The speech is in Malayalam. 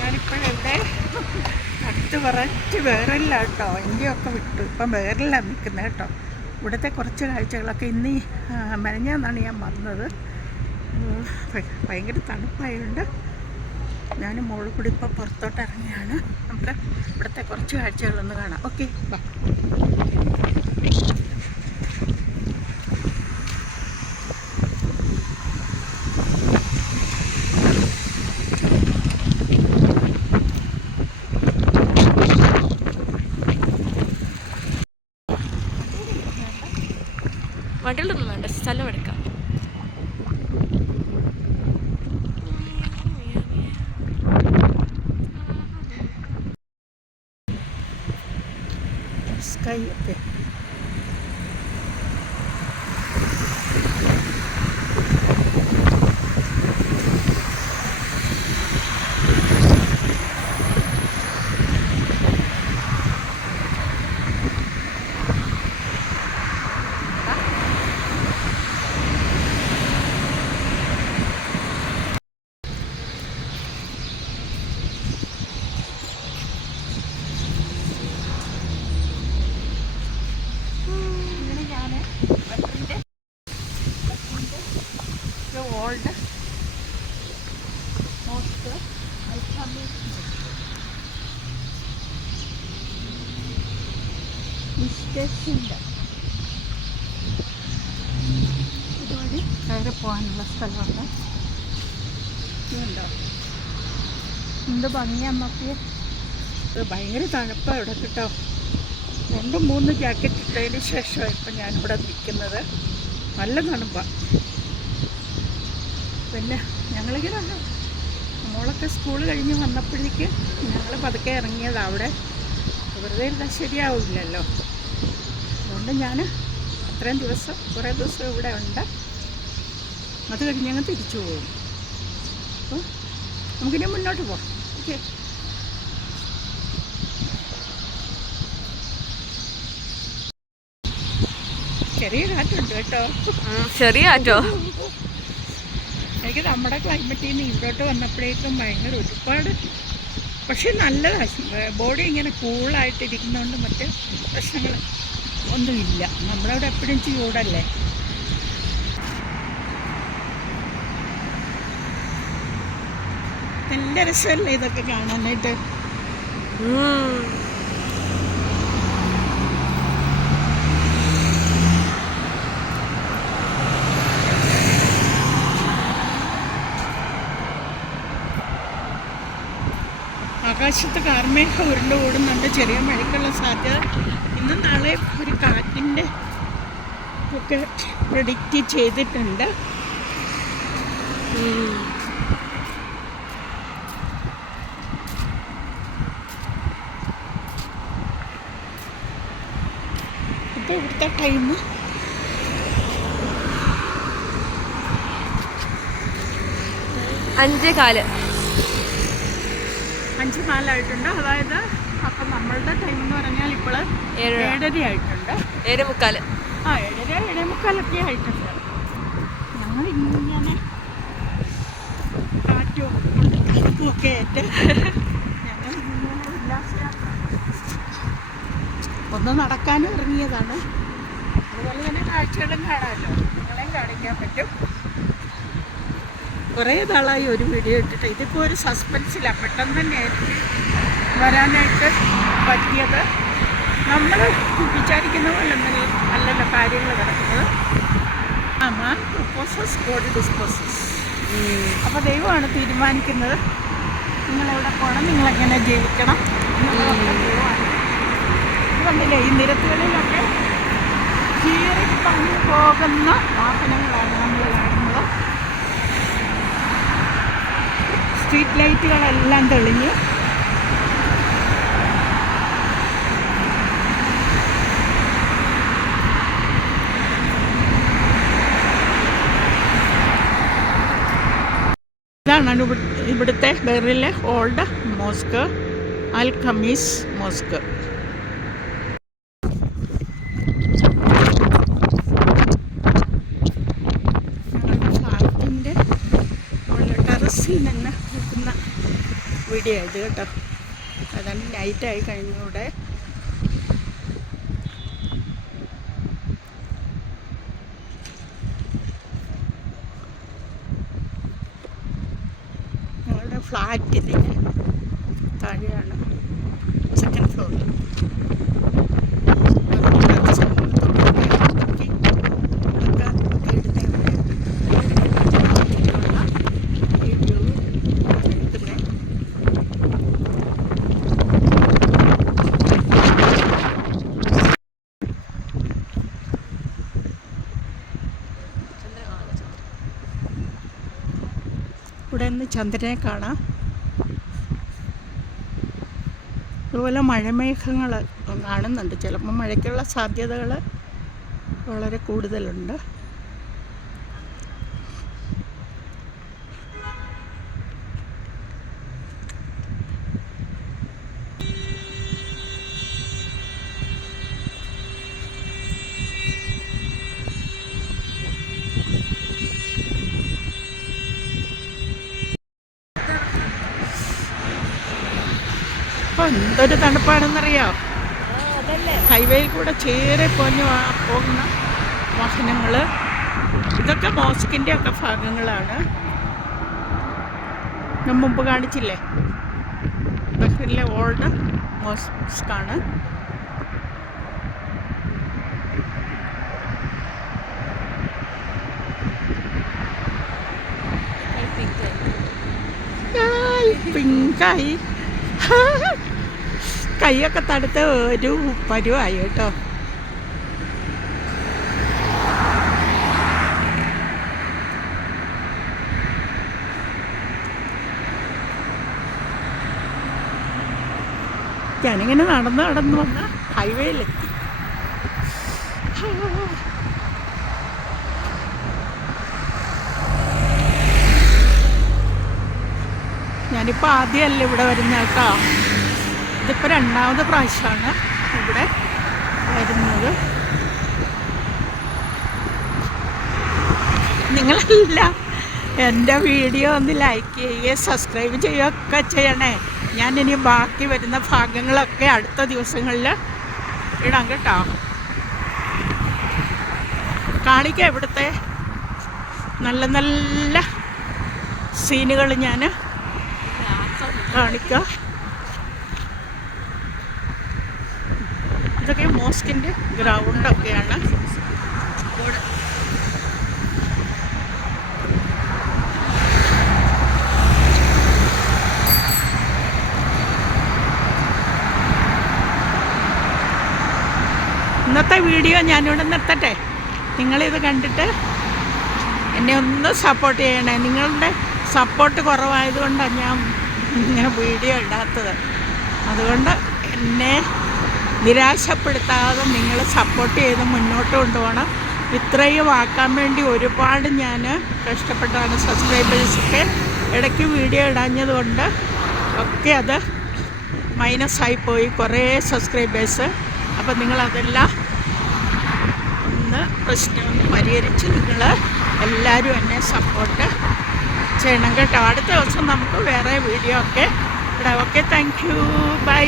ഞാനിപ്പോഴെവിടെ അടുത്ത് പറച്ച് വേറെല്ല കേട്ടോ. ഇന്ത്യയൊക്കെ വിട്ടു. ഇപ്പം വേറെല്ലാം നിൽക്കുന്നത് കേട്ടോ. ഇവിടുത്തെ കുറച്ച് കാഴ്ചകളൊക്കെ ഇന്ന് മെനഞ്ഞാന്നാണ് ഞാൻ വന്നത്. ഭയങ്കര തണുപ്പായതുകൊണ്ട് ഞാൻ മോളിൽ കൂടി ഇപ്പോൾ പുറത്തോട്ട് ഇറങ്ങിയാണ്. നമുക്ക് ഇവിടുത്തെ കുറച്ച് കാഴ്ചകളൊന്ന് കാണാം. ഓക്കെ ബാ. സ്കൈ ഒക്കെ ഇങ്ങനെ ഞാൻ ബട്ടറിന്റെ ബട്ടറിന്റെ ഓൾഡ് മോസ്റ്റ് മിസ്റ്റേക്സിന്റെ ഇതുവഴി കയറി പോകാനുള്ള സ്ഥലമുണ്ട്. ഇതുണ്ടോ? എന്ത് ഭംഗിയാ നമുക്ക് ഇത് ഭയങ്കര തണുപ്പാണ് ഇവിടെ കേട്ടോ. രണ്ട് മൂന്ന് ജാക്കറ്റ് ഇട്ടതിന് ശേഷം ഇപ്പം ഞാനിവിടെ നിൽക്കുന്നത്. നല്ല തണുപ്പാണ് പിന്നെ ഞങ്ങളിങ്ങനെ മോളൊക്കെ സ്കൂൾ കഴിഞ്ഞ് വന്നപ്പോഴേക്ക് ഞങ്ങൾ പതുക്കെ ഇറങ്ങിയതാണ് അവിടെ. വെറുതെ ഇരുന്നാൽ ശരിയാവില്ലല്ലോ. അതുകൊണ്ട് ഞാൻ അത്രയും ദിവസം കുറേ ദിവസം ഇവിടെ ഉണ്ട്. അത് കഴിഞ്ഞ് ഞങ്ങൾ തിരിച്ചു പോകും. അപ്പോൾ നമുക്കിനി മുന്നോട്ട് പോകാം ഓക്കെ. ചെറിയ കാറ്റുണ്ട് കേട്ടോ. ചെറിയ കാറ്റോ? എനിക്ക് നമ്മുടെ ക്ലൈമറ്റിൽ നിന്ന് ഇവിടോട്ട് വന്നപ്പോഴേക്കും ഭയങ്കര ഒരുപാട്. പക്ഷെ നല്ലതാണ് ബോഡി ഇങ്ങനെ കൂളായിട്ടിരിക്കുന്നതുകൊണ്ട് മറ്റ് പ്രശ്നങ്ങൾ ഒന്നുമില്ല. നമ്മളവിടെ എപ്പോഴും ചൂടല്ലേ? നല്ല രസമല്ലേ ഇതൊക്കെ കാണാനായിട്ട്? ആകാശത്ത് കാർമേഘം ഉരുണ്ട് ഓടുന്നുണ്ട്. ചെറിയ മഴയ്ക്കുള്ള സാധ്യത ഇന്നും നാളെ ഒരു കാറ്റിന്റെ ഒക്കെ പ്രൊഡിക്റ്റ് ചെയ്തിട്ടുണ്ട്. ഇപ്പോൾ ഇവിടുത്തെ ടൈം അഞ്ചേ കാൽ. അഞ്ച് കാലായിട്ടുണ്ട്? അതായത് അപ്പം നമ്മളുടെ ടൈം എന്ന് പറഞ്ഞാൽ ഇപ്പോൾ ഏഴര. ആയിട്ടുണ്ട് ഏഴ് മുക്കാൽ ആ ഏഴര ഏഴേ മുക്കാലൊക്കെ ആയിട്ടുണ്ട്. ഞങ്ങൾ ഇങ്ങനെ കാറ്റും ഒക്കെ ആയിട്ട് ഞങ്ങൾ ഇങ്ങനെ ഉല്ലാസയാത്ര ഒന്ന് നടക്കാനും ഇറങ്ങിയതാണ്. അതുപോലെ തന്നെ കാഴ്ചകളും കാണാമല്ലോ. നിങ്ങളെയും കാണിക്കാൻ പറ്റും. കുറേ നാളായി ഒരു വീഡിയോ ഇട്ടിട്ട്. ഇതിപ്പോൾ ഒരു സസ്പെൻസിലാണ് പെട്ടെന്ന് തന്നെ എനിക്ക് വരാനായിട്ട് പറ്റിയത്. നമ്മൾ വിചാരിക്കുന്ന പോലെ ഒന്നും അല്ലല്ലോ കാര്യങ്ങൾ കിടക്കുന്നത് മാൻ പ്രപ്പോസസ് ഗോഡ് ഡിസ്പോസസ് അപ്പോൾ ദൈവമാണ് തീരുമാനിക്കുന്നത്. നിങ്ങളെവിടെ പോകണം നിങ്ങളെങ്ങനെ ജീവിക്കണം എന്നുള്ളതൊക്കെ ഈ നിരത്തുകളിലൊക്കെ കീറി പണി പോകുന്ന വാഹനങ്ങളാണ് നമ്മൾ കാണുന്നത്. സ്ട്രീറ്റ് ലൈറ്റുകളെല്ലാം തെളിഞ്ഞ് ഇതാണ് ഇവിടെ- ഇവിടുത്തെ ബെറിലെ old mosque Al Khamis mosque ഫ്ലാറ്റിന്റെ ടെറസിൽ നിന്ന് നിൽക്കുന്ന വീഡിയോ ഇത് കേട്ടോ. അതാണ് നൈറ്റായി കഴിഞ്ഞൂടെ. ഞങ്ങളുടെ ഫ്ലാറ്റിന് താഴെയാണ് സെക്കൻഡ് ഫ്ലോർ ചന്ദ്രനെ കാണാം. അതുപോലെ മഴമേഘങ്ങൾ കാണുന്നുണ്ട്. ചിലപ്പോൾ മഴയ്ക്കുള്ള സാധ്യതകൾ വളരെ കൂടുതലുണ്ട് അപ്പോൾ എന്തൊരു തണുപ്പാണെന്നറിയോ? ഹൈവേയിൽ കൂടെ ചേരെ പോഞ്ഞു പോകുന്ന വാഹനങ്ങൾ ഇതൊക്കെ മോസ്കിന്റെ ഒക്കെ ഭാഗങ്ങളാണ്. ഞാൻ മുമ്പ് കാണിച്ചില്ലേ? ബഹ്റിലെ ഓൾഡ് മോസ്കാണ്. പിങ്കായി കൈയൊക്കെ തടുത്ത് ഒരു പരുവായി കേട്ടോ. ഞാനിങ്ങനെ നടന്ന് നടന്ന് വന്ന് ഹൈവേയിലെത്തി. ഞാനിപ്പോൾ ആദ്യമല്ല ഇവിടെ വരുന്ന കേട്ടോ. ഇതിപ്പോൾ രണ്ടാമത് പ്രാവശ്യമാണ് ഇവിടെ വരുന്നത്. നിങ്ങളെല്ലാം എന്റെ വീഡിയോ ഒന്ന് ലൈക്ക് ചെയ്യുക സബ്സ്ക്രൈബ് ചെയ്യുകയൊക്കെ ചെയ്യണേ. ഞാൻ ഇനി ബാക്കി വരുന്ന ഭാഗങ്ങളൊക്കെ അടുത്ത ദിവസങ്ങളിൽ ഇടാം കേട്ടോ. കാണിക്കാം ഇവിടുത്തെ നല്ല നല്ല സീനുകൾ ഞാൻ കാണിക്കാം. ഇതൊക്കെ മോസ്കിന്റെ ഗ്രൗണ്ടൊക്കെയാണ്. ഇന്നത്തെ വീഡിയോ ഞാനിവിടെ നിർത്തട്ടെ. നിങ്ങളിത് കണ്ടിട്ട് എന്നെ ഒന്ന് സപ്പോർട്ട് ചെയ്യണേ. നിങ്ങളുടെ സപ്പോർട്ട് കുറവായതുകൊണ്ടാണ് ഞാൻ ഇങ്ങനെ വീഡിയോ ഇടാത്തത്. അതുകൊണ്ട് എന്നെ നിരാശപ്പെടുത്താതെ നിങ്ങൾ സപ്പോർട്ട് ചെയ്ത് മുന്നോട്ട് കൊണ്ടുപോകണം. ഇത്രയും ആക്കാൻ വേണ്ടി ഒരുപാട് ഞാൻ കഷ്ടപ്പെട്ടാണ് സബ്സ്ക്രൈബേഴ്സൊക്കെ ഇടയ്ക്ക് വീഡിയോ ഇടാഞ്ഞതുകൊണ്ട് ഒക്കെ അത് മൈനസായി പോയി കുറേ സബ്സ്ക്രൈബേഴ്സ് അപ്പം നിങ്ങളതെല്ലാം ഒന്ന് പ്രശ്നം പരിഹരിച്ച് നിങ്ങൾ എല്ലാവരും എന്നെ സപ്പോർട്ട് ചെയ്യണം കേട്ടോ. അടുത്ത ദിവസം നമുക്ക് വേറെ വീഡിയോ ഒക്കെ ഇടാം. Okay thank you by